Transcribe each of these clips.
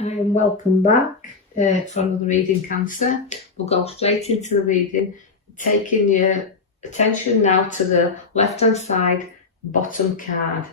And welcome back for another reading, Cancer. We'll go straight into the reading, taking your attention now to the left hand side bottom card.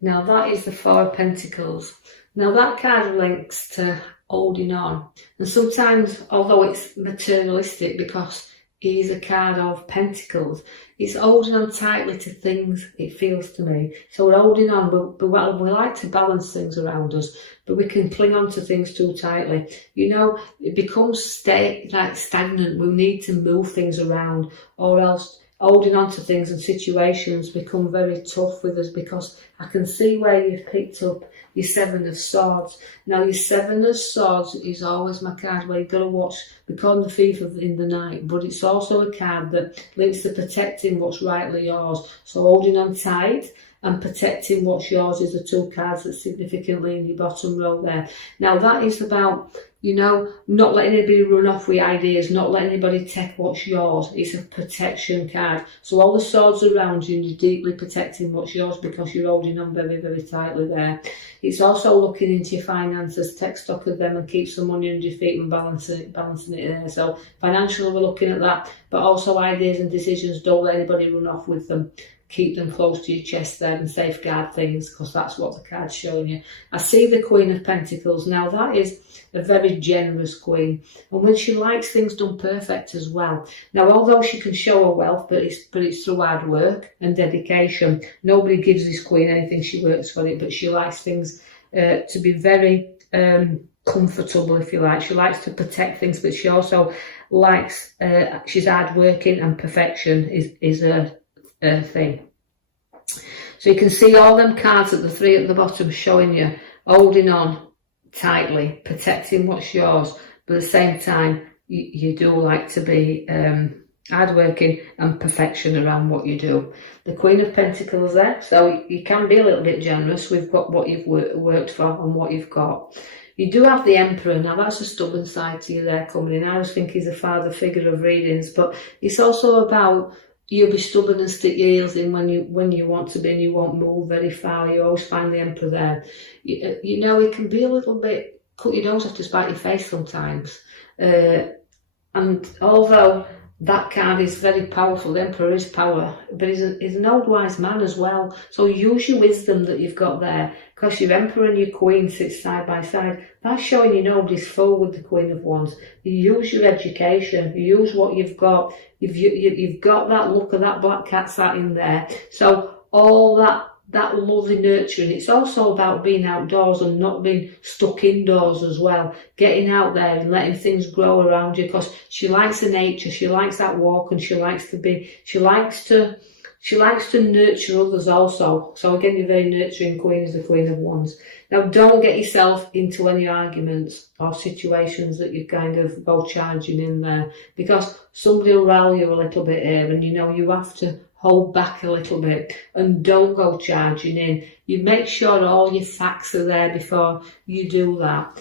Now that is the Four of Pentacles. Now that card links to holding on, and sometimes, although it's materialistic because it is a card of Pentacles, it's holding on tightly to things, it feels to me. So we're holding on, we like to balance things around us, but we can cling on to things too tightly. You know, it becomes stagnant. We need to move things around, or else holding on to things and situations become very tough with us, because I can see where you've picked up your Seven of Swords. Now your Seven of Swords is always my card where you've got to watch, we call them the thief in the night, but it's also a card that links to protecting what's rightly yours. So holding on tight and protecting what's yours is the two cards that significantly in your bottom row there. Now that is about, you know, not letting anybody run off with ideas, not letting anybody take what's yours. It's a protection card. So all the swords around you, and you're deeply protecting what's yours because you're holding on very, very tightly there. It's also looking into your finances, take stock of them and keep some money under your feet and balancing it there. So financially we're looking at that, but also ideas and decisions, don't let anybody run off with them. Keep them close to your chest there and safeguard things, because that's what the card's showing you. I see the Queen of Pentacles. Now that is a very generous queen, and when she likes things done perfect as well. Now although she can show her wealth, but it's through hard work and dedication. Nobody gives this queen anything, she works for it, but she likes things to be very comfortable, if you like. She likes to protect things, but she also likes, she's hard working, and perfection is her thing. So you can see all them cards at the three at the bottom showing you holding on tightly, protecting what's yours, but at the same time you do like to be hardworking and perfection around what you do. The Queen of Pentacles there, so you can be a little bit generous with what you've worked for and what you've got. You do have the Emperor. Now that's a stubborn side to you there coming in. I always think he's a father figure of readings, but it's also about you'll be stubborn and stick your heels in when you want to be, and you won't move very far. You always find the Emperor there. You know, it can be a little bit, cut your nose off to spite your face sometimes. And although that card is very powerful, the Emperor is power, but he's an old wise man as well. So use your wisdom that you've got there, because your Emperor and your Queen sit side by side. That's showing you nobody's fool with the Queen of Wands. You use your education, you use what you've got. You've got that look of that black cat sat in there. So all that lovely nurturing. It's also about being outdoors and not being stuck indoors as well. Getting out there and letting things grow around you, because she likes the nature, she likes that walk, and she likes to nurture others also. So again, you're very nurturing queen as the Queen of Wands. Now don't get yourself into any arguments or situations that you kind of go charging in there, because somebody will rile you a little bit here, and you know you have to hold back a little bit and don't go charging in. You make sure all your facts are there before you do that.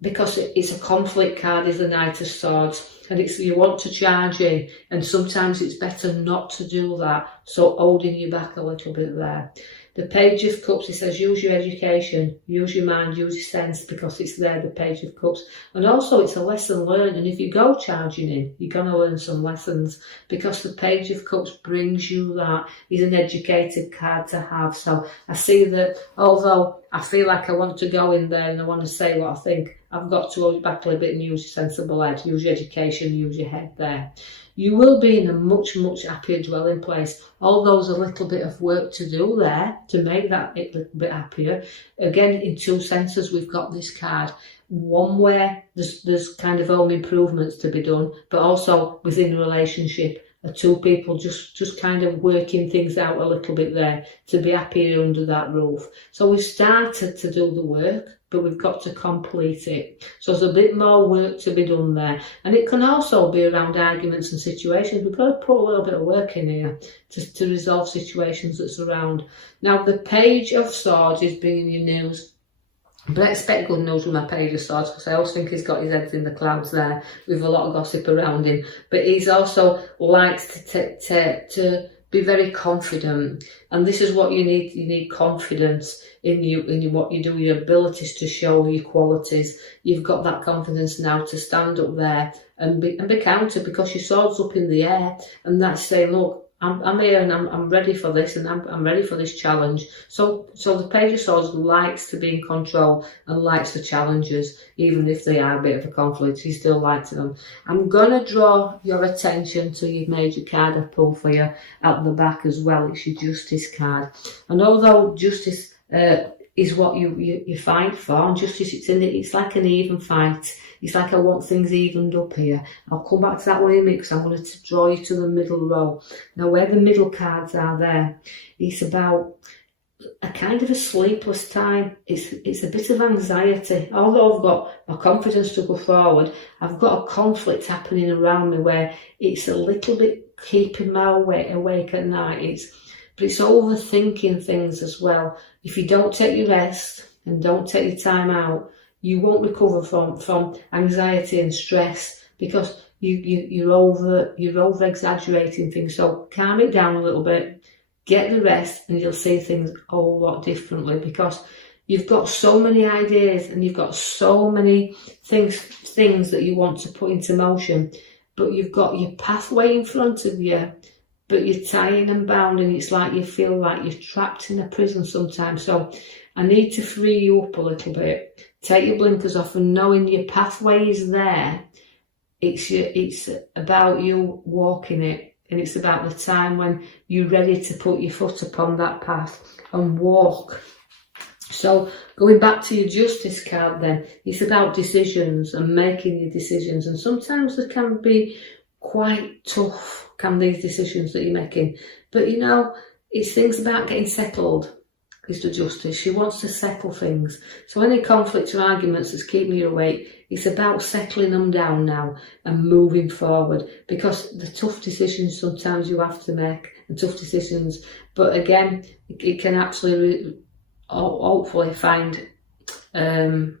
Because it's a conflict card, is the Knight of Swords, and it's you want to charge in, and sometimes it's better not to do that, so holding you back a little bit there. The Page of Cups, it says use your education, use your mind, use your sense, because it's there, the Page of Cups. And also it's a lesson learned, and if you go charging in, you're going to learn some lessons, because the Page of Cups brings you that. Is an educated card to have. So I see that although I feel like I want to go in there and I want to say what I think, I've got to hold it back a little bit and use your sensible head, use your education, use your head there. You will be in a much, much happier dwelling place. Although there's a little bit of work to do there to make that a little bit happier. Again, in two senses, we've got this card. One where there's kind of home improvements to be done, but also within a relationship. Two people just kind of working things out a little bit there to be happier under that roof. So we've started to do the work, but we've got to complete it. So there's a bit more work to be done there. And it can also be around arguments and situations. We've got to put a little bit of work in here to resolve situations that's around. Now, the Page of Swords is bringing you news. But I expect good news with my Page of Swords, because I always think he's got his head in the clouds there with a lot of gossip around him. But he's also likes to be very confident. And this is what you need. You need confidence in you, what you do, your abilities to show your qualities. You've got that confidence now to stand up there and be counted, because your sword's up in the air, and that's saying, look, I'm here and I'm ready for this, and I'm ready for this challenge. So the Page of Swords likes to be in control and likes the challenges, even if they are a bit of a conflict. He still likes them. I'm gonna draw your attention to your major card I pulled for you at the back as well. It's your Justice card, and although Justice is what you fight for, and Justice, it's like an even fight. It's like I want things evened up here. I'll come back to that one in a minute, because I'm going to draw you to the middle row. Now, where the middle cards are there, it's about a kind of a sleepless time. It's a bit of anxiety. Although I've got my confidence to go forward, I've got a conflict happening around me where it's a little bit keeping my awake at night. But it's overthinking things as well. If you don't take your rest and don't take your time out, you won't recover from anxiety and stress, because you're over exaggerating things. So calm it down a little bit, get the rest, and you'll see things a whole lot differently, because you've got so many ideas and you've got so many things that you want to put into motion, but you've got your pathway in front of you, but you're tying and bounding. It's like you feel like you're trapped in a prison sometimes. So I need to free you up a little bit. Take your blinkers off, and knowing your pathway is there. It's about you walking it, and it's about the time when you're ready to put your foot upon that path and walk. So going back to your Justice card then, it's about decisions and making your decisions, and sometimes they can be quite tough, these decisions that you're making. But it's things about getting settled. Is the Justice. She wants to settle things. So any conflict or arguments that's keeping you awake, it's about settling them down now and moving forward, because the tough decisions sometimes you have to make, and tough decisions, but again, it can actually hopefully find a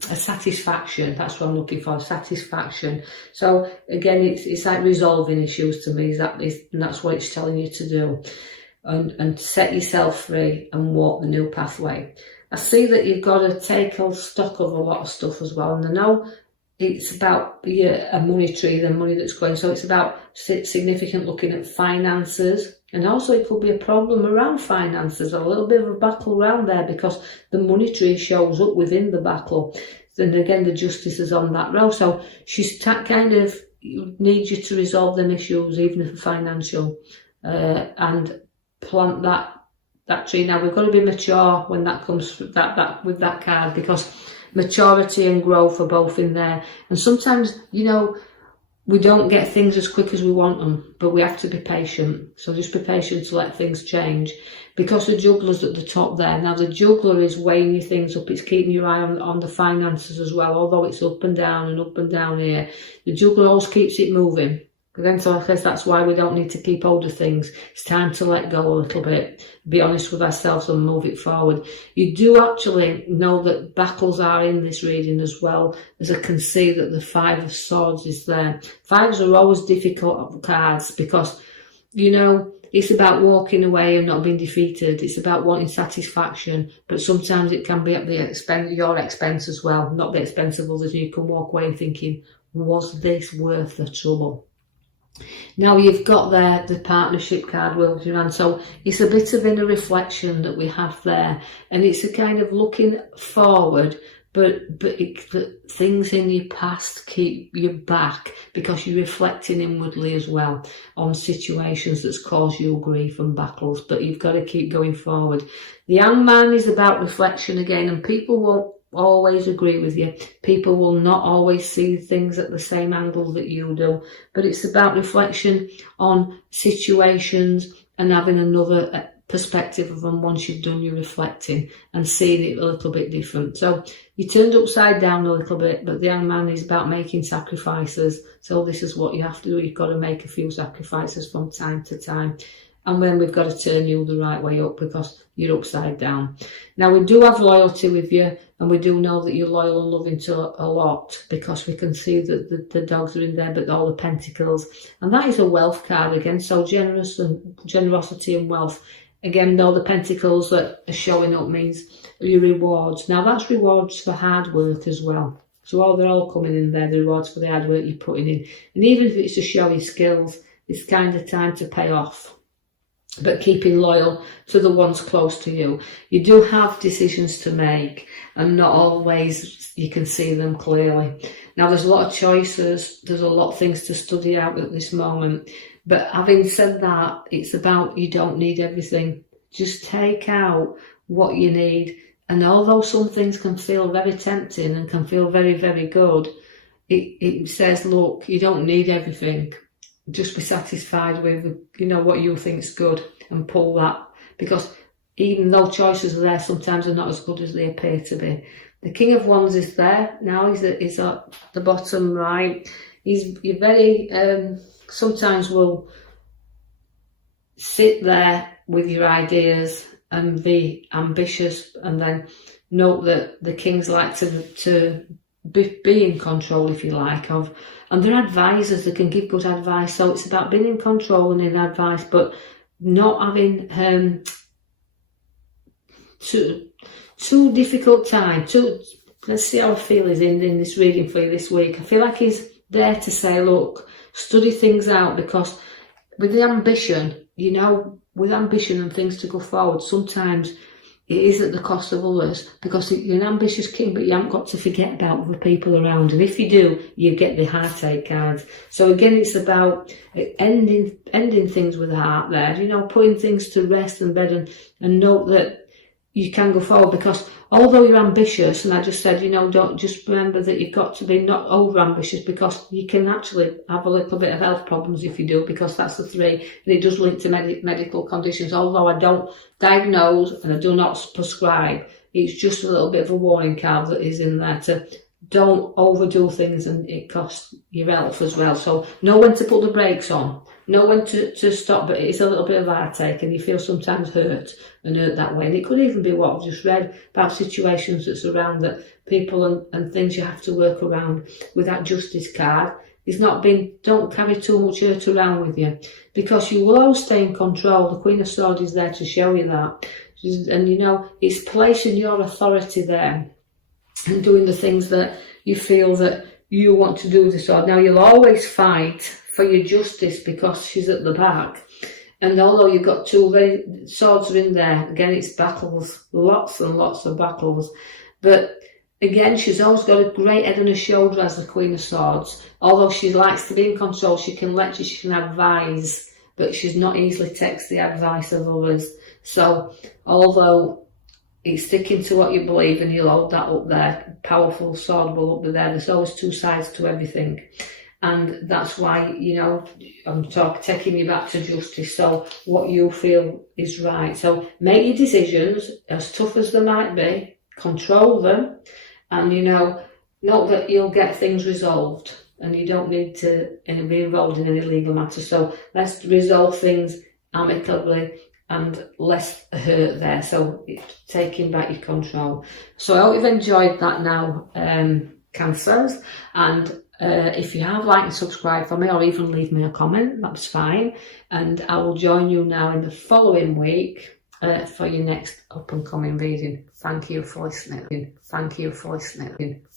satisfaction. That's what I'm looking for, satisfaction. So again, it's like resolving issues to me. That's what it's telling you to do. And set yourself free and walk the new pathway. I see that you've got to take stock of a lot of stuff as well, and I know it's about a money tree, the money that's going, so it's about significant looking at finances, and also it could be a problem around finances, a little bit of a battle around there, because the money tree shows up within the battle. Then again, the Justice is on that row, so she's kind of needs you to resolve them issues, even if they're financial, and plant that tree. Now we've got to be mature when that comes with that card, because maturity and growth are both in there. And sometimes we don't get things as quick as we want them, but we have to be patient. So just be patient to let things change, because the Juggler's at the top there. Now the Juggler is weighing your things up. It's keeping your eye on the finances as well. Although it's up and down here, the Juggler always keeps it moving. Again, so I guess that's why we don't need to keep hold of things. It's time to let go a little bit, be honest with ourselves and move it forward. You do actually know that battles are in this reading as well, as I can see that the Five of Swords is there. Fives are always difficult cards, because, it's about walking away and not being defeated. It's about wanting satisfaction, but sometimes it can be at your expense as well, not the expense of others. You can walk away thinking, was this worth the trouble? Now you've got there the partnership card, Wheel around, so it's a bit of inner reflection that we have there, and it's a kind of looking forward, but things in your past keep you back, because you're reflecting inwardly as well on situations that's caused you grief and battles, but you've got to keep going forward. The Young Man is about reflection again, and people won't always agree with you. People will not always see things at the same angle that you do, but it's about reflection on situations and having another perspective of them once you've done your reflecting and seeing it a little bit different. So you turned upside down a little bit, but the Young Man is about making sacrifices. So this is what you have to do. You've got to make a few sacrifices from time to time. and then we've got to turn you the right way up because you're upside down. Now, we do have loyalty with you, and we do know that you're loyal and loving to a lot, because we can see that the dogs are in there, but all the pentacles. And that is a wealth card again, so generosity and wealth. Again, though, the pentacles that are showing up means your rewards. Now, that's rewards for hard work as well. So they're all coming in there, the rewards for the hard work you're putting in. And even if it's to show your skills, it's kind of time to pay off. But keeping loyal to the ones close to you. You do have decisions to make, and not always you can see them clearly. Now, there's a lot of choices, there's a lot of things to study out at this moment. But having said that, it's about you don't need everything. Just take out what you need. And although some things can feel very tempting and can feel very, very good, it says, look, you don't need everything. Just be satisfied with, what you think's good, and pull that. Because even though choices are there, sometimes they're not as good as they appear to be. The King of Wands is there now. He's at the bottom right. You're very, sometimes will sit there with your ideas and be ambitious, and then note that the kings like to be in control, if you like, of, and they're advisors that can give good advice. So it's about being in control and in advice, but not having too difficult time. Let's see how I feel is in this reading for you this week. I feel like he's there to say, look, study things out, because with the ambition, with ambition and things to go forward, sometimes it is at the cost of others, because you're an ambitious king, but you haven't got to forget about other people around. And if you do, you get the heartache cards. So again, it's about ending things with the heart there, putting things to rest and bed, and note that you can go forward, because although you're ambitious, and I just said, don't just remember that you've got to be not over ambitious, because you can actually have a little bit of health problems if you do, because that's the 3, and it does link to medical conditions. Although I don't diagnose and I do not prescribe, it's just a little bit of a warning card that is in there to don't overdo things, and it costs your health as well. So know when to put the brakes on, know when to stop, but it's a little bit of heartache, and you feel sometimes hurt that way. And it could even be what I've just read about situations that's around that people and things you have to work around. With that Justice card, don't carry too much hurt around with you, because you will always stay in control. The Queen of Swords is there to show you that. And it's placing your authority there and doing the things that you feel that you want to do with the sword. Now, you'll always fight for your justice, because she's at the back. And although you've got 2 swords are in there, again, it's battles, lots and lots of battles. But again, she's always got a great head on her shoulder as the Queen of Swords. Although she likes to be in control, she can lecture, she can advise, but she's not easily takes the advice of others. So although it's sticking to what you believe, and you'll hold that up there, powerful sword will up there. There's always 2 sides to everything. And that's why, I'm taking you back to justice. So what you feel is right. So make your decisions, as tough as they might be, control them, and, note that you'll get things resolved, and you don't need to be involved in any legal matters. So let's resolve things amicably and less hurt there. So it's taking back your control. So I hope you've enjoyed that now, Cancers. And if you have, like and subscribe for me, or even leave me a comment, that's fine. And I will join you now in the following week for your next up and coming reading. Thank you for listening.